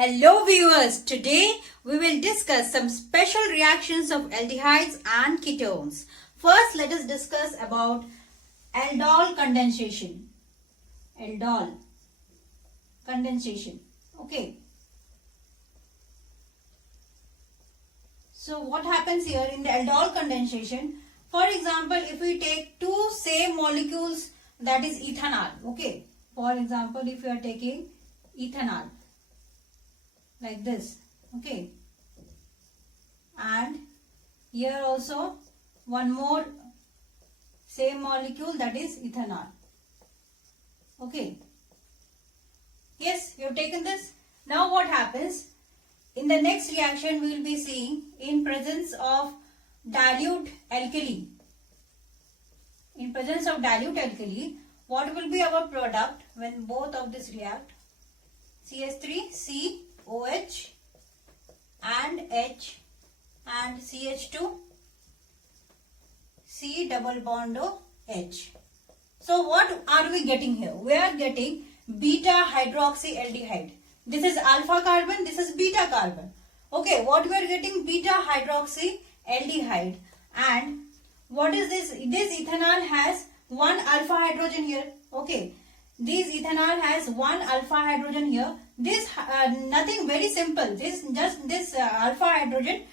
Hello viewers, today we will discuss some special reactions of aldehydes and ketones. First, let us discuss about aldol condensation. Aldol condensation. Okay. So what happens here in the aldol condensation? For example, if we take two same molecules, that is ethanol. Okay. For example, if we are taking ethanol like this, okay, and here also one more same molecule, that is ethanol. Okay, yes, you have taken this. Now what happens in the next reaction? We will be seeing in presence of dilute alkali. In presence of dilute alkali, what will be our product when both of this react? CH3, OH and H and CH2, C double bond O H. So what are we getting here? We are getting beta hydroxyaldehyde. This is alpha carbon, this is beta carbon. Okay, what we are getting? Beta hydroxyaldehyde. And what is this? This ethanol has one alpha hydrogen here. Okay, this ethanol has one alpha hydrogen here. This nothing very simple. This alpha hydrogen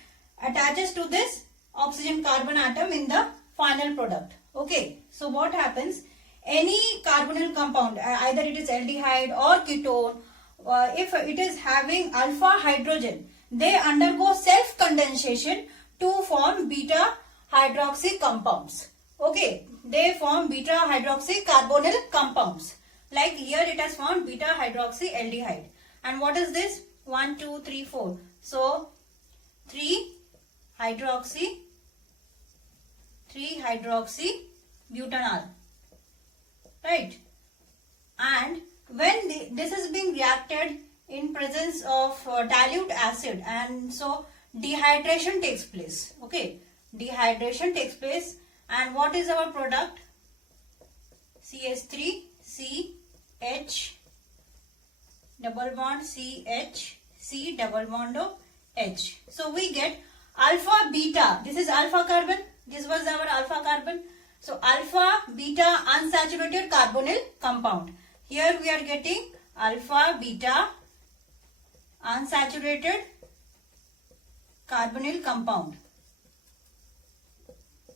attaches to this oxygen carbon atom in the final product. Okay. So what happens? Any carbonyl compound, either it is aldehyde or ketone, if it is having alpha hydrogen, they undergo self condensation to form beta hydroxy compounds. Okay. They form beta hydroxy carbonyl compounds. Like here it has formed beta hydroxyaldehyde. And what is this? 1, 2, 3, 4. So 3 hydroxy butanol. Right? And when this is being reacted in presence of dilute acid, and so dehydration takes place. Okay? Dehydration takes place. And what is our product? CH3, CH double bond CH, C double bond O H. So we get alpha beta. This is alpha carbon. This was our alpha carbon. So alpha beta unsaturated carbonyl compound. Here we are getting alpha beta unsaturated carbonyl compound.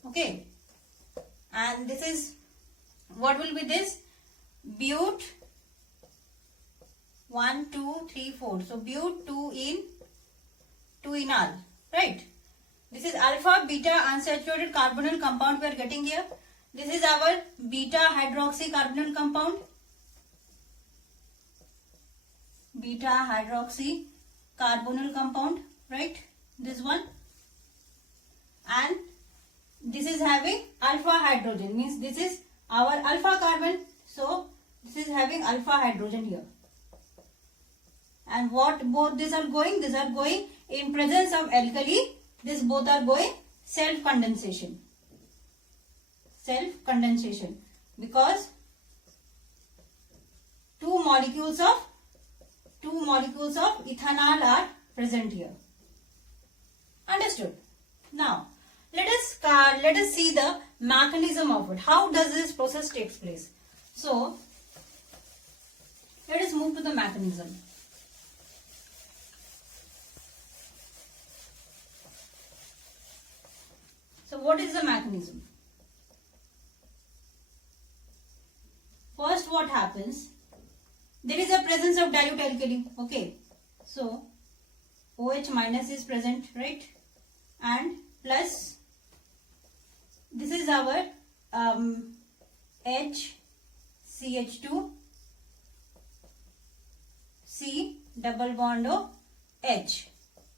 Okay. And this is, what will be this? But 1, 2, 3, 4. So but 2 enol. Right? This is alpha beta unsaturated carbonyl compound we are getting here. This is our beta hydroxy carbonyl compound. Beta hydroxy carbonyl compound. Right? This one. And this is having alpha hydrogen, means this is our alpha carbon. So this is having alpha hydrogen here. And what both these are going? These are going in presence of alkali. These both are going self condensation. Self condensation, because two molecules of ethanol are present here. Understood? Now let us see the mechanism of it. How does this process takes place? So let us move to the mechanism. So what is the mechanism? First, what happens? There is a presence of dilute alkali. Okay. So OH minus is present, right? And plus this is our HCH2 C double bond O H,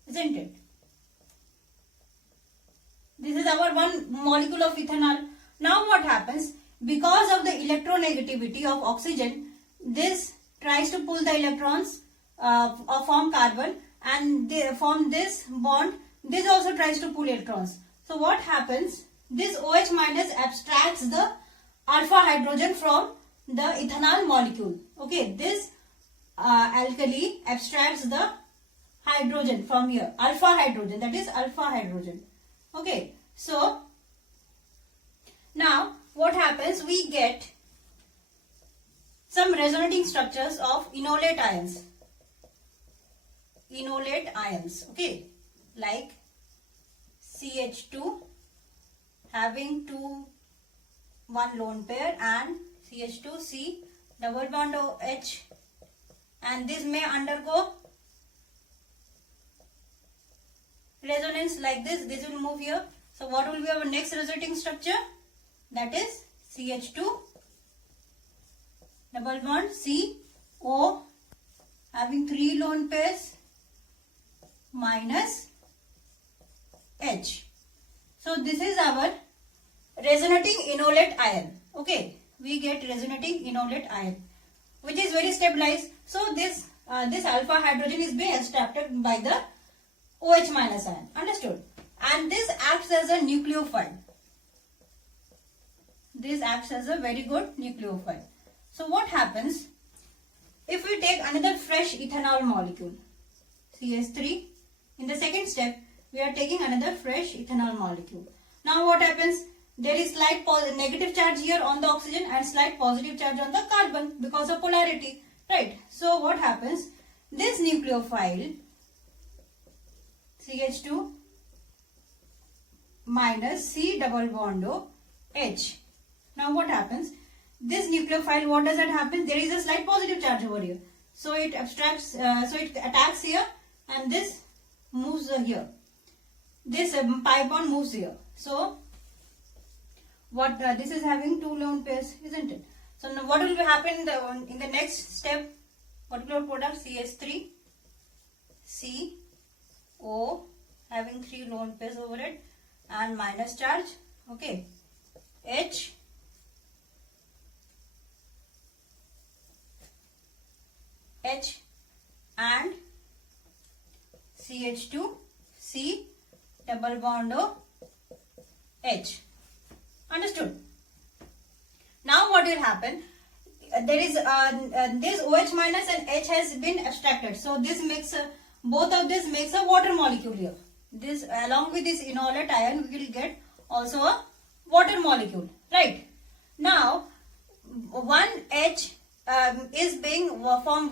isn't it? This is our one molecule of ethanol. Now what happens? Because of the electronegativity of oxygen, this tries to pull the electrons or form carbon, and they form this bond. This also tries to pull electrons. So what happens? This OH minus abstracts the alpha hydrogen from the ethanol molecule. Okay, this alkali abstracts the hydrogen from here, alpha hydrogen, that is alpha hydrogen. Okay, so now what happens, we get some resonating structures of enolate ions. Enolate ions, okay, like CH2 having one lone pair and CH2C double bond OH, and this may undergo resonance like this. This will move here. So what will be our next resonating structure? That is CH2 double bond CO having 3 lone pairs minus H. So this is our resonating enolate ion. Okay, we get resonating enolate ion, which is very stabilized. So this alpha hydrogen is being extracted by the OH minus ion. Understood? And this acts as a nucleophile. This acts as a very good nucleophile. So what happens if we take another fresh ethanol molecule, CH3? In the second step, we are taking another fresh ethanol molecule. Now what happens? There is slight negative charge here on the oxygen and slight positive charge on the carbon because of polarity, right? So what happens? This nucleophile CH2 minus C double bond H. Now what happens? This nucleophile, what does that happen? There is a slight positive charge over here. So it abstracts, so it attacks here and this moves here. This pi bond moves here. So what this is having 2 lone pairs, isn't it? So now what will happen in the next step? What will our product? CH3 CO having 3 lone pairs over it and minus charge. Okay, H and CH2 C double bond H. Understood? Now what will happen? There is this OH minus and H has been abstracted. So this makes both of this makes a water molecule here. This along with this enolate ion we will get also a water molecule, right? Now one H is being form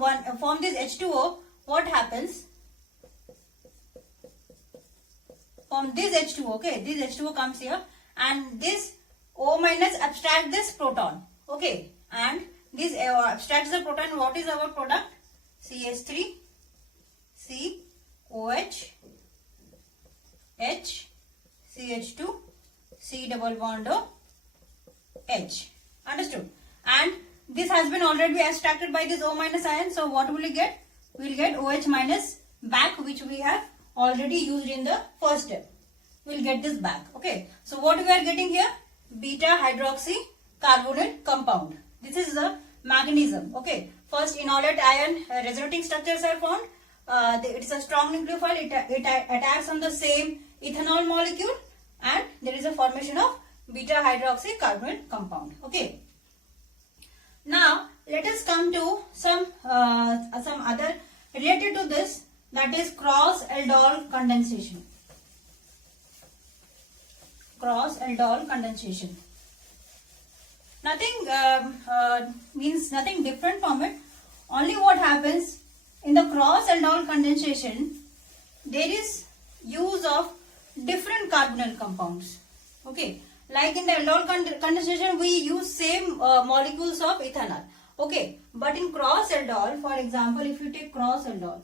this H2O. What happens? From this H2O, okay, this H2O comes here and this O minus abstract this proton, okay, and this abstracts the proton. What is our product? CH3 C OH H CH2 C double bond H. Understood? And this has been already abstracted by this O minus ion. So what will we get? We will get OH minus back, which we have already used in the first step. We will get this back. Okay. So what we are getting here? Beta hydroxy carbonyl compound. This is the mechanism. Okay. First enolate ion resonating structures are found. It is a strong nucleophile. It attacks on the same ethanol molecule and there is a formation of beta hydroxy carbonyl compound. Okay. Now let us come to some other related to this, that is cross aldol condensation. Cross aldol condensation. Nothing means nothing different from it. Only what happens in the cross aldol condensation, there is use of different carbonyl compounds. Okay, like in the aldol condensation we use same molecules of ethanol. Okay, but in cross aldol, for example, if you take cross aldol,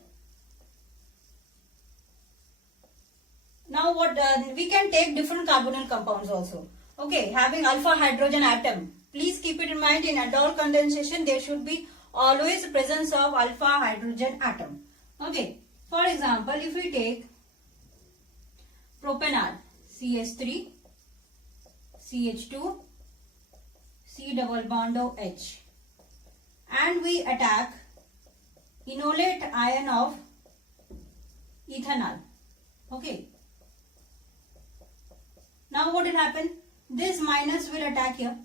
now what we can take different carbonyl compounds also. Okay, having alpha hydrogen atom. Please keep it in mind, in aldol condensation there should be always presence of alpha hydrogen atom. Okay, for example, if we take propanol, CH3 CH2 C double bond H, and we attack enolate ion of ethanol. Okay, now what will happen? This minus will attack here,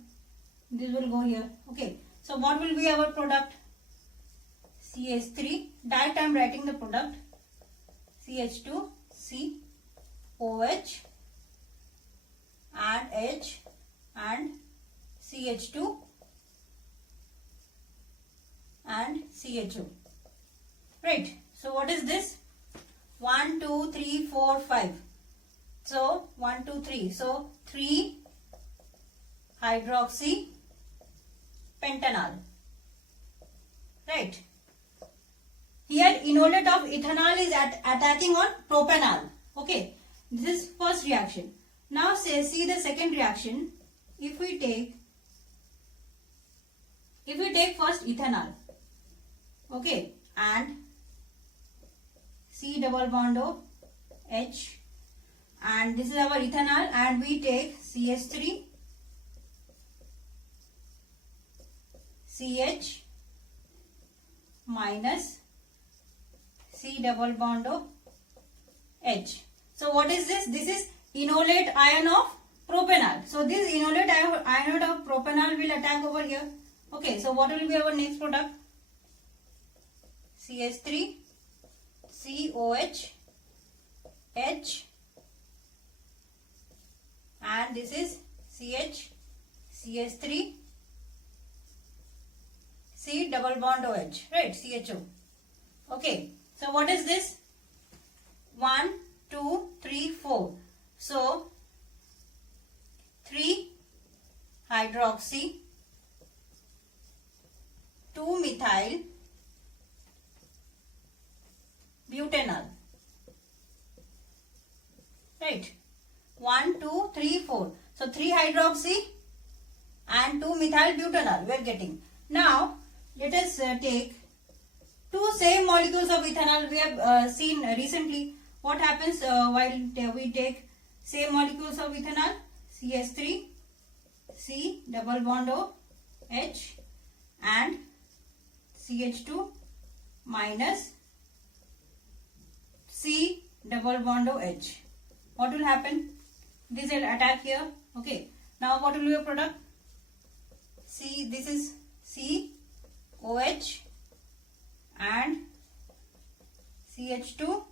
this will go here. Okay, so what will be our product? CH3, direct I am writing the product, CH2, C, OH, and H, and CH2 and CHO. Right. So what is this? 1, 2, 3, 4, 5. So 1, 2, 3. So 3 hydroxy pentanol. Right. Here enolate of ethanol is attacking on propanol. Okay. This is first reaction. Now see the second reaction. If we take first ethanol, okay, and C double bond O H, and this is our ethanol, and we take CH3, CH minus C double bond O H. So what is this? This is enolate ion of propanol. So this enolate ion of propanol will attack over here. Okay, so what will be our next product? CH3, COH, H, and this is CH3, C double bond OH, right? CHO. Okay, so what is this? 1, 2, 3, 4. So 3 hydroxy, 2 methyl butanol. Right. 1, 2, 3, 4. So 3 hydroxy and 2 methyl butanol we are getting. Now let us take 2 same molecules of ethanol. We have seen recently what happens while we take same molecules of ethanol. CH3, C double bond O H, and CH2 minus C double bond O H. What will happen? This will attack here. Okay. Now what will be your product? C. This is C OH and CH2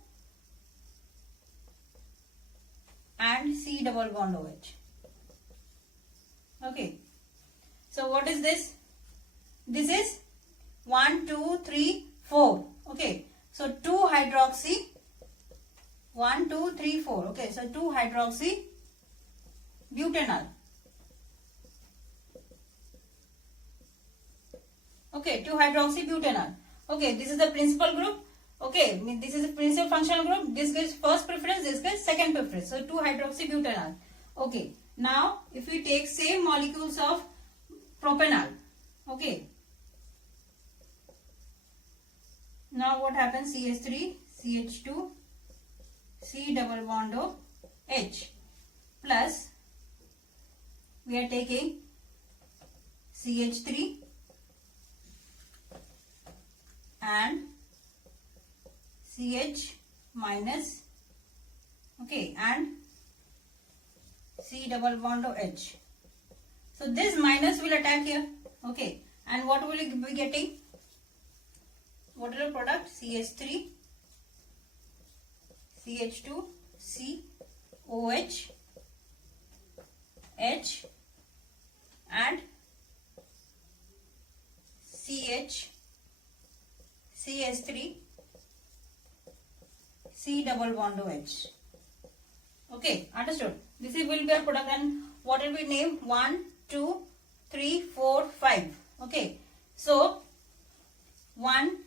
and C double bond OH. Okay. So what is this? This is 1, 2, 3, 4. Okay. So 2 hydroxy. 1, 2, 3, 4. Okay. So 2 hydroxy butanol. Okay. 2 hydroxy butanol. Okay. This is the principal group. Okay. This is the principal functional group. This gives first preference. This gives second preference. So 2 hydroxy butanol. Okay. Now if we take same molecules of propanol. Okay. Now what happens? CH3, CH2, C double bond O H, plus we are taking CH3 and CH minus, okay, and C double bond O H. So this minus will attack here. Okay. And what will we be getting? What is the product? CH3, CH2, C, OH, H, and CH, CH3, C double bond OH. Okay, understood. This will be our product, and what will be name? 1, 2, 3, 4, 5. Okay, so 1,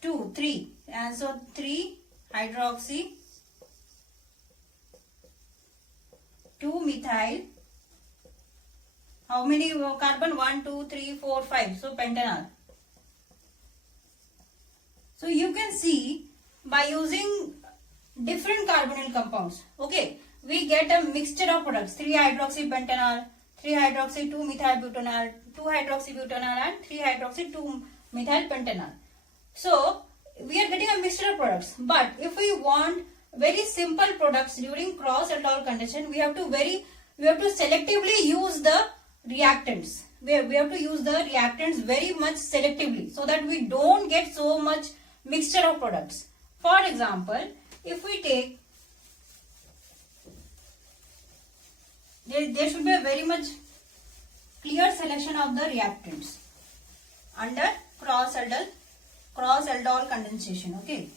2, 3, and so 3 hydroxy, 2 methyl. How many carbon? 1, 2, 3, 4, 5. So pentanol. So you can see by using different carbonyl compounds, okay, we get a mixture of products. 3 hydroxy pentanol, 3 hydroxy 2 methyl butanol, 2 hydroxy butanol, and 3 hydroxy 2 methyl pentanol. So we are getting a mixture of products. But if we want very simple products during cross aldol condition, we have to selectively use the reactants. We have to use the reactants very much selectively so that we don't get so much mixture of products. For example, if we take, there should be a very much clear selection of the reactants under cross-aldol condensation. Okay.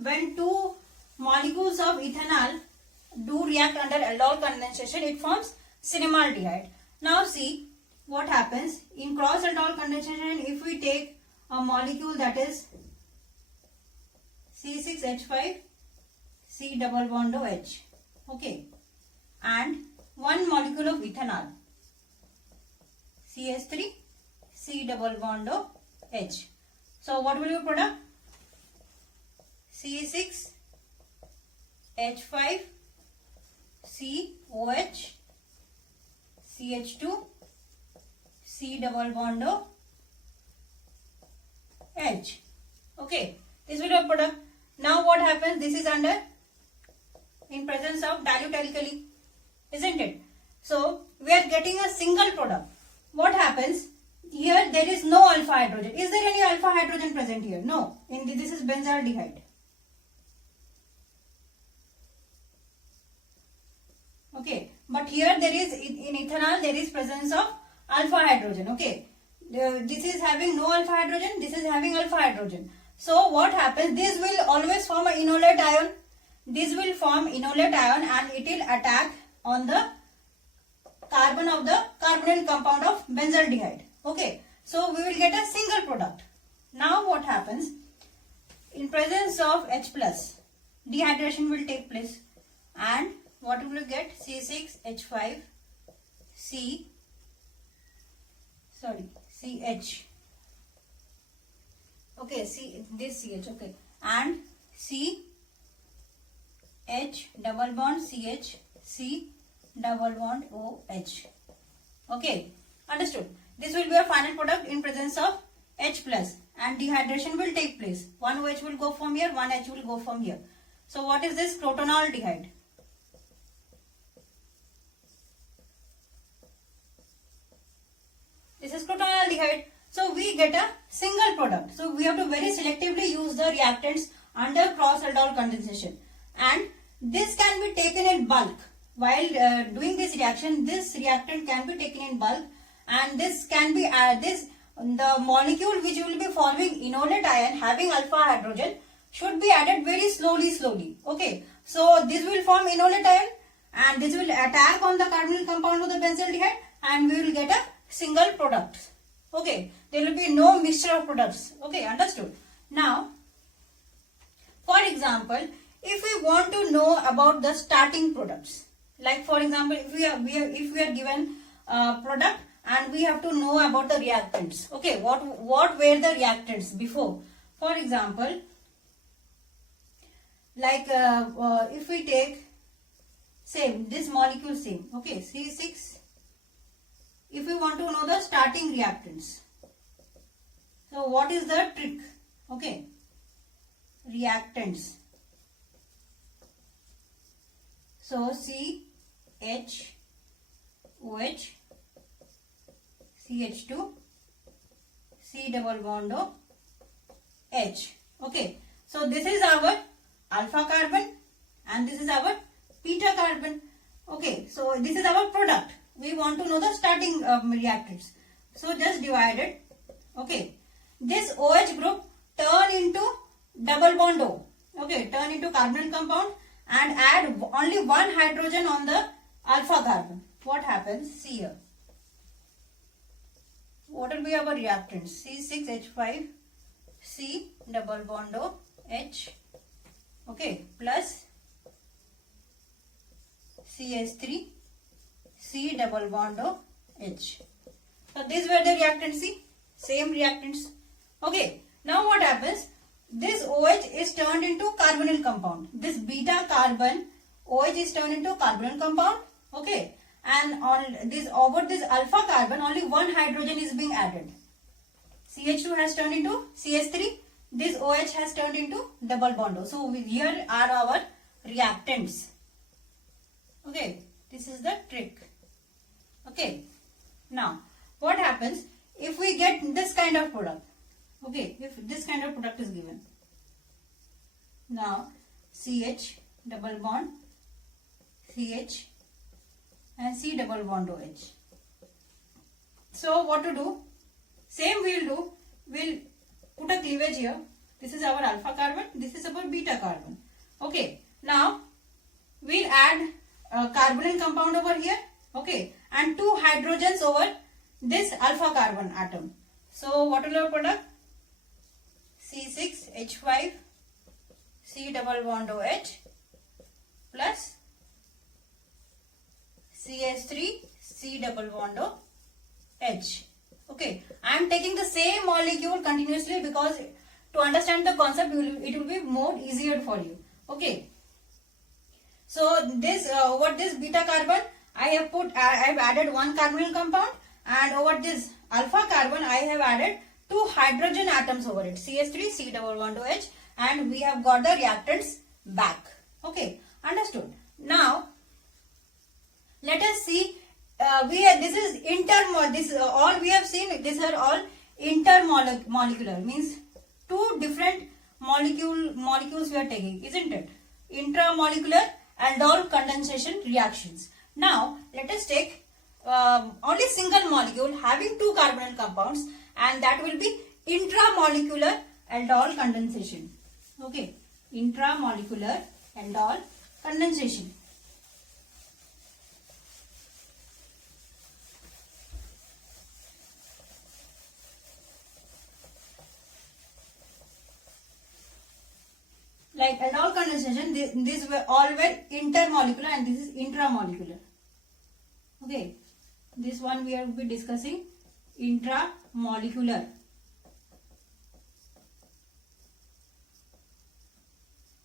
When two molecules of ethanol do react under aldol condensation, it forms cinemaldehyde. Now see what happens in cross-aldol condensation. If we take a molecule that is C6H5 C double bond OH, okay, and one molecule of ethanol CH3 C double bond OH. So what will be product? C6H5 COH CH2 C double bond H. Okay, this will be a product. Now what happens? This is under in presence of dilute alkali, isn't it? So we are getting a single product. What happens? Here there is no alpha hydrogen. Is there any alpha hydrogen present here? No. This is benzaldehyde. Okay, but here there is in ethanol there is presence of alpha hydrogen. Okay, this is having no alpha hydrogen. This is having alpha hydrogen. So what happens? This will always form an enolate ion. This will form enolate ion and it will attack on the carbon of the carbonyl compound of benzaldehyde. Okay, so we will get a single product. Now what happens? In presence of H plus, dehydration will take place, and what will you get? C6H5 CH. Okay, this CH. Okay, and CH double bond CH C double bond OH. Okay, understood. This will be a final product in presence of H plus, and dehydration will take place. One OH will go from here, one H will go from here. So what is this? Crotonaldehyde. This is crotonaldehyde. So we get a single product. So we have to very selectively use the reactants under cross-aldol condensation, and this can be taken in bulk. While doing this reaction, this reactant can be taken in bulk, and this can be the molecule which will be forming enolate ion having alpha hydrogen should be added very slowly. Okay, so this will form enolate ion and this will attack on the carbonyl compound of the benzaldehyde, and we will get a single product. Okay, there will be no mixture of products. Okay, understood. Now, for example, if we want to know about the starting products, like for example, if we are given a product and we have to know about the reactants. Okay, what were the reactants before? For example, like if we take this molecule same. Okay, C6. If we want to know the starting reactants, so what is the trick? Okay, reactants. So CH OH CH2 C double bond O H. Okay, so this is our alpha carbon and this is our beta carbon. Okay, so this is our product. We want to know the starting reactants. So just divide it. Okay, this OH group turn into double bond O. Okay, turn into carbonyl compound and add only one hydrogen on the alpha carbon. What happens? See here. What will be our reactants? C6H5 C double bond O H. Okay, plus CH3 C double bond O H. So these were the reactants. See, same reactants. Okay, now what happens? This OH is turned into carbonyl compound. This beta carbon OH is turned into carbonyl compound. Okay, and on this over this alpha carbon only one hydrogen is being added. CH2 has turned into CH3. This OH has turned into double bond O. So here are our reactants. Okay, this is the trick. Okay, now what happens if we get this kind of product. Okay, if this kind of product is given. Now CH double bond CH and C double bond OH. So what to do? Same we'll do. We'll put a cleavage here. This is our alpha carbon. This is our beta carbon. Okay. Now we'll add a carbonyl compound over here. Okay. And 2 hydrogens over this alpha carbon atom. So what will our product? C6H5 C double bond OH plus CH3 C double bond OH. Okay, I am taking the same molecule continuously because to understand the concept it will be more easier for you. Okay, so this over this beta carbon I have added 1 carbonyl compound, and over this alpha carbon I have added 2 hydrogen atoms over it, CH3 C double bond OH, and we have got the reactants back. Okay, understood. Now let us see. This is all we have seen. These are all intermolecular, means 2 different molecules we are taking, isn't it? Intramolecular aldol condensation reactions. Now let us take only single molecule having 2 carbonyl compounds, and that will be intramolecular aldol condensation. Okay, intramolecular aldol condensation. Like aldol condensation, these were all intermolecular and this is intramolecular. Okay, this one we will be discussing intramolecular.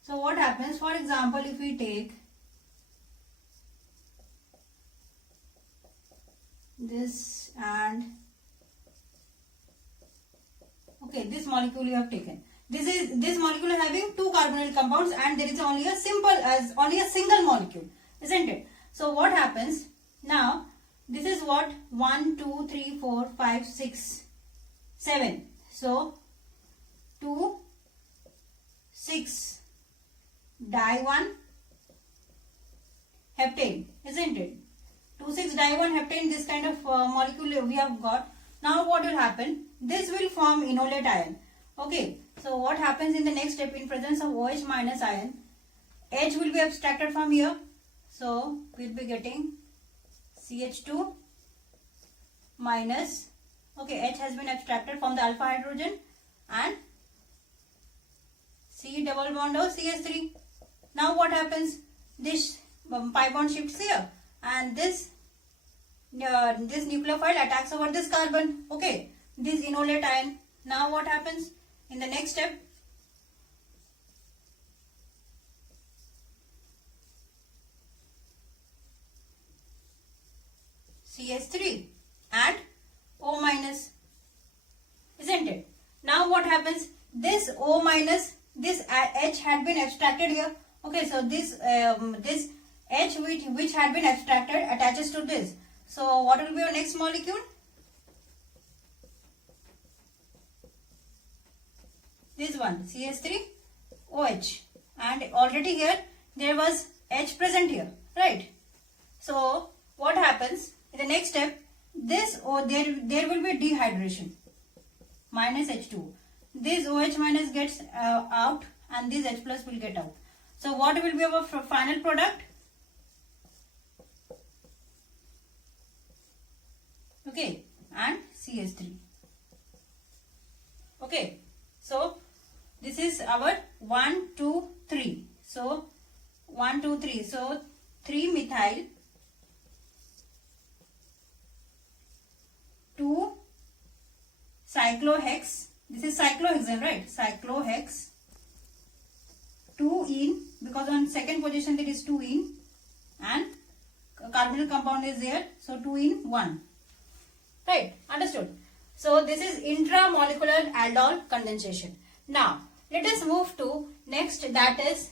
So what happens? For example, if we take this and okay, this molecule you have taken. This molecule is having 2 carbonyl compounds, and there is only a single molecule, isn't it? So what happens? Now this is what 1, 2, 3, 4, 5, 6, 7. So 2, 6 di1 heptane, isn't it? 2,6-di1-heptane, this kind of molecule we have got. Now what will happen? This will form enolate ion. Okay, so what happens in the next step? In presence of OH minus ion, H will be abstracted from here. So we'll be getting CH2 minus, okay, H has been abstracted from the alpha hydrogen, and C double bond of CH3. Now what happens? This pi bond shifts here, and this nucleophile attacks over this carbon. Okay, this enolate ion. Now what happens in the next step? CH3 and O minus, isn't it? Now what happens? This O minus, this H had been abstracted here. Okay, so this H which had been abstracted attaches to this. So what will be your next molecule? This one, CH3OH, and already here there was H present here, right? So what happens in the next step? This there will be dehydration, minus H2. This OH minus gets out, and this H plus will get out. So what will be our final product? Okay, and CH3. Okay, so this is our 1, 2, 3. So 1, 2, 3. So 3 methyl, 2 cyclohex. This is cyclohexane, right? Cyclohex. 2 ene, because on second position there is 2 ene, and carbonyl compound is there. So 2 ene 1. Right? Understood? So this is intramolecular aldol condensation. Now let us move to next, that is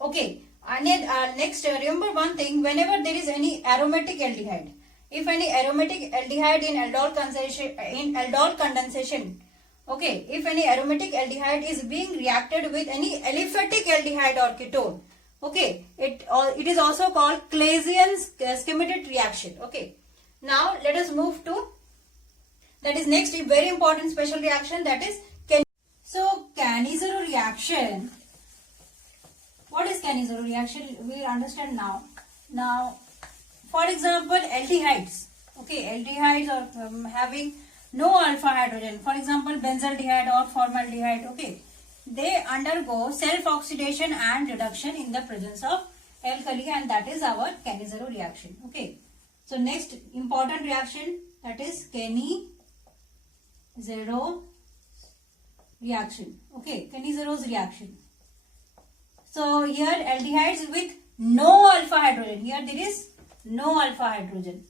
okay. Next, remember one thing: whenever there is any aromatic aldehyde, if any aromatic aldehyde in aldol condensation, okay, if any aromatic aldehyde is being reacted with any aliphatic aldehyde or ketone, okay, it is also called Claisian schematic reaction. Okay, now let us move to, that is next very important special reaction, that is so Cannizzaro reaction. What is Cannizzaro reaction? We will understand now. Now, for example, aldehydes. Okay, aldehydes are having no alpha hydrogen. For example, benzaldehyde or formaldehyde. Okay, they undergo self-oxidation and reduction in the presence of alkali, and that is our Cannizzaro reaction. Okay, so next important reaction, that is Cannizzaro reaction. Okay, Cannizzaro reaction. So here aldehydes with no alpha hydrogen. Here there is no alpha hydrogen.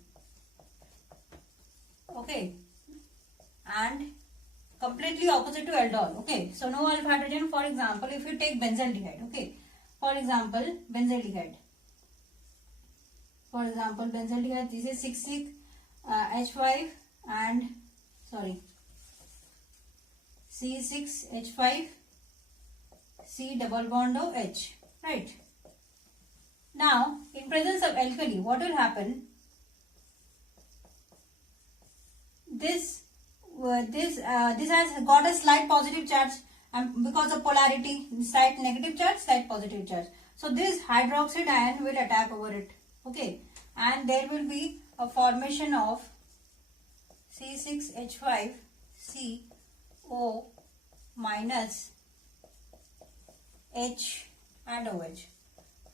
Okay, and completely opposite to aldol. Okay, so no alpha hydrogen. For example, if you take benzaldehyde. Okay, for example, benzaldehyde. For example, benzaldehyde. This is 6,6H5 and sorry. C6H5 C double bond of H, right? Now, in presence of alkali, what will happen? This has got a slight positive charge, and because of polarity, slight negative charge, slight positive charge. So this hydroxide ion will attack over it. Okay, and there will be a formation of C6H5 CO minus H and OH.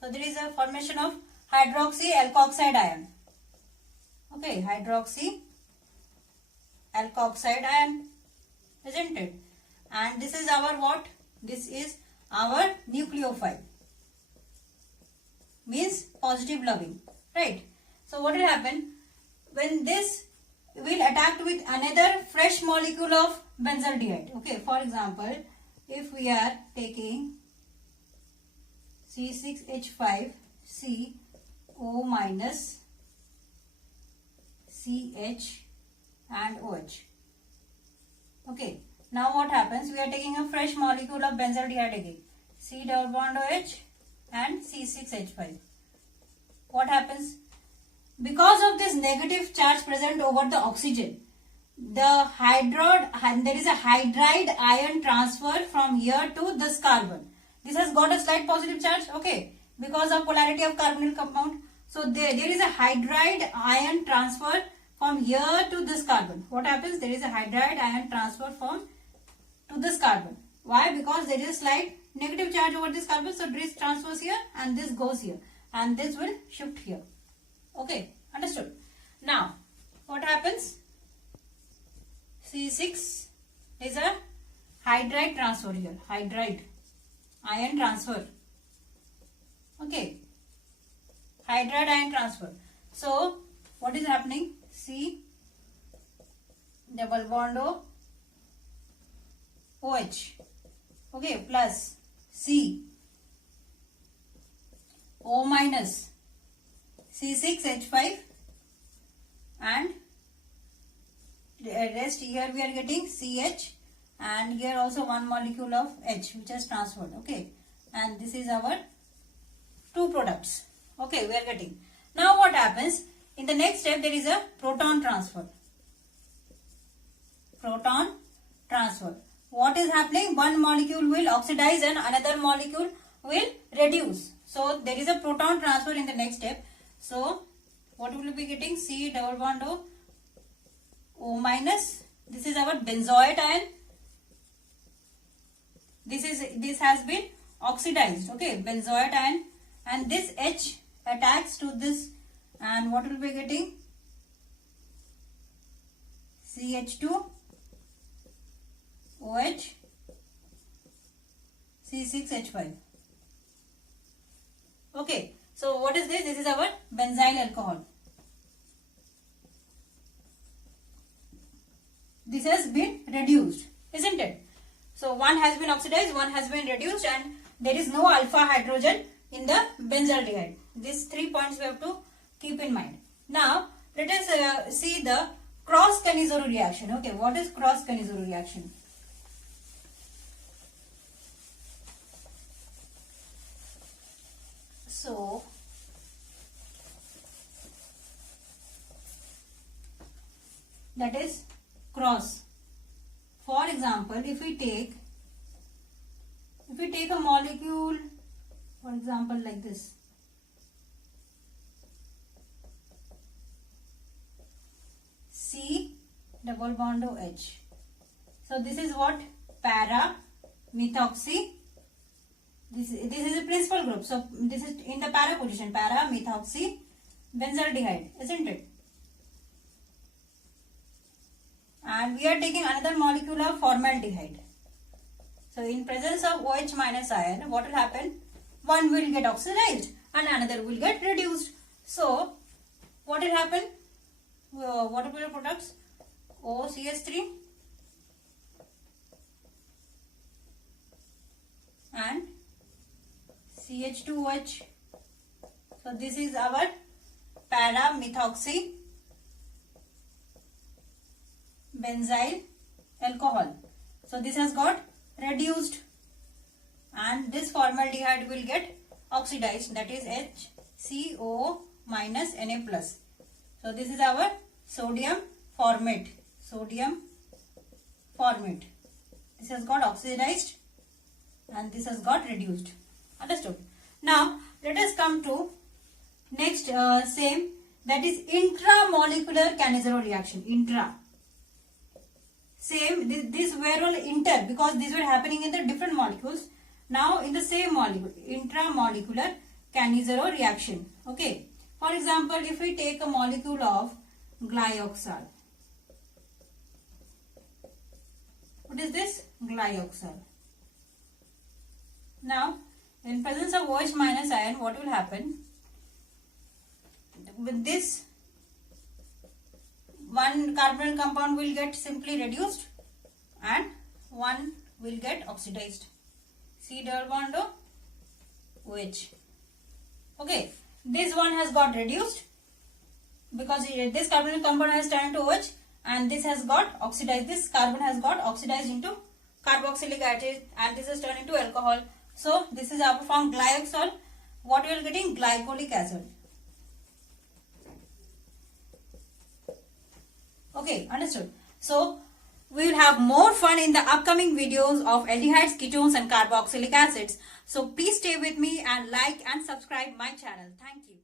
So there is a formation of hydroxy alkoxide ion. Okay, hydroxy alkoxide ion, isn't it? And this is our what? This is our nucleophile. Means positive loving, right? So what will happen when this will attack with another fresh molecule of benzaldehyde? Okay, for example, if we are taking C6H5CO minus CH and OH. Okay, now what happens? We are taking a fresh molecule of benzaldehyde again, C double bond OH and C6H5. What happens? Because of this negative charge present over the oxygen, there is a hydride ion transfer from here to this carbon. This has got a slight positive charge, okay, because of polarity of carbonyl compound. So there is a hydride ion transfer from here to this carbon. What happens? There is a hydride ion transfer to this carbon. Why? Because there is a slight negative charge over this carbon. So this transfers here and this goes here, and this will shift here. Okay, understood? Now, what happens? C6 is a hydride transfer here. Hydride ion transfer. Okay, hydride ion transfer. So what is happening? C double bond OH, okay, plus C O minus C6H5, and rest here we are getting CH, and here also one molecule of H which has transferred. Okay, and this is our two products. Okay, we are getting. Now what happens? In the next step there is a proton transfer. Proton transfer. What is happening? One molecule will oxidize and another molecule will reduce. So there is a proton transfer in the next step. So what will be getting? C double bond O minus. This is our benzoate ion. This has been oxidized. Okay, benzoate ion, and this H attacks to this, and what will be getting? CH2 OH C6H5. Okay, so what is this? This is our benzyl alcohol. This has been reduced, isn't it? So one has been oxidized, one has been reduced, and there is no alpha hydrogen in the benzaldehyde. These 3 points we have to keep in mind. Now let us see the cross Cannizzaro reaction. Okay, what is cross Cannizzaro reaction? So, that is cross. For example, if we take a molecule, for example, like this, C double bond OH. So this is what? Para methoxy. This is a principal group. So this is in the para position, para methoxy benzaldehyde, isn't it? And we are taking another molecule of formaldehyde. So in presence of OH minus ion, what will happen? One will get oxidized and another will get reduced. So what will happen? What will be the products? OCH3 and CH2OH. So this is our para methoxy benzyl alcohol. So this has got reduced and this formaldehyde will get oxidized, that is HCO minus Na plus. So this is our sodium formate. Sodium formate. This has got oxidized and this has got reduced. Understood? Now let us come to next same, that is intramolecular Cannizzaro reaction. Intra. Same, these were all inter because these were happening in the different molecules. Now in the same molecule, intramolecular Cannizzaro reaction. Okay. For example, if we take a molecule of glyoxal. What is this? Glyoxal. Now, in presence of OH minus ion, what will happen? With this, one carbonyl compound will get simply reduced and one will get oxidized. C double bond OH. Okay, this one has got reduced because this carbonyl compound has turned to OH and this has got oxidized. This carbon has got oxidized into carboxylic acid and this is turned into alcohol. So this is our form glyoxal. What we are getting? Glycolic acid. Okay, understood. So we will have more fun in the upcoming videos of aldehydes, ketones and carboxylic acids. So please stay with me and like and subscribe my channel. Thank you.